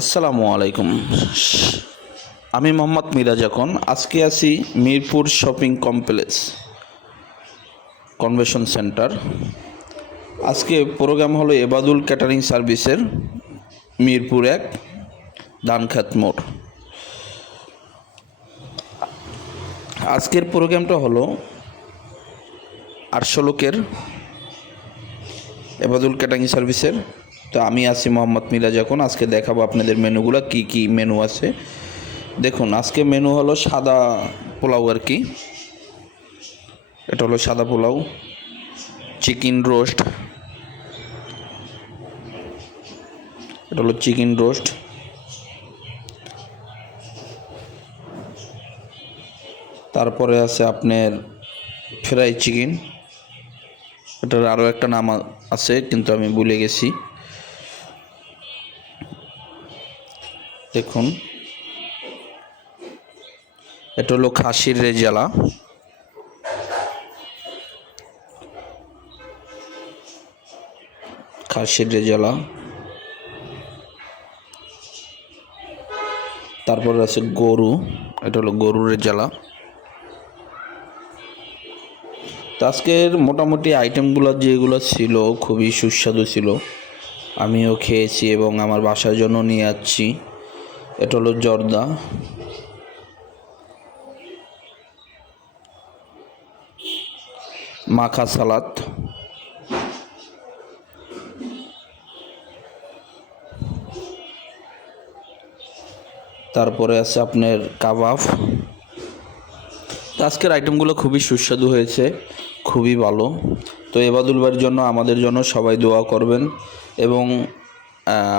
আসসালামু আলাইকুম। আমি মোহাম্মদ মিরাজ। এখন আজকে আছি Mirpur shopping complex convention centre. আজকে প্রোগ্রাম হলো এবাদুল ক্যাটারিং সার্ভিসের মিরপুর 1 ধানক্ষেত মোড়। আজকের প্রোগ্রামটা হলো 800 লোকের এবাদুল ক্যাটারিং সার্ভিসের। তো আমি আছি মোহাম্মদ মিরাজ। এখন আজকে দেখাবো আপনাদের মেনুগুলো, কি কি মেনু আছে। দেখুন, আজকে মেনু হলো সাদা পোলাও আর কি। এটা হলো সাদা পোলাও, চিকেন রোস্ট, এটা হলো চিকেন রোস্ট, তারপরে আছে আপনার ফ্রাই চিকেন। এটার আরও একটা নাম আছে কিন্তু আমি ভুলে গেছি। দেখুন, এটা হলো খাসির রেজালা, খাসির রেজালা। তারপরে আছে গরু, এটা হলো গরুর রেজালা। তো আজকের মোটামুটি আইটেমগুলো যেগুলো ছিল খুবই সুস্বাদু ছিল, আমিও খেয়েছি এবং আমার বাসার জন্য নিয়ে যাচ্ছি। এটা হলো জর্দা, মাখা সালাদ, তারপরে আছে আপনার কাবাব। আজকের আইটেমগুলো খুবই সুস্বাদু হয়েছে, খুবই ভালো। তো এবাদুল ভাইয়ের জন্য, আমাদের জন্য সবাই দোয়া করবেন। এবং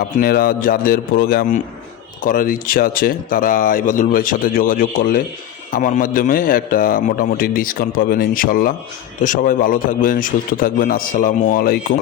আপনারা যাদের প্রোগ্রাম করার ইচ্ছা আছে তারা এবাদুল ভাইয়ের সাথে যোগাযোগ করলে আমার মাধ্যমে একটা মোটামুটি ডিসকাউন্ট পাবেন ইনশাল্লাহ। তো সবাই ভালো থাকবেন, সুস্থ থাকবেন। আসসালামু আলাইকুম।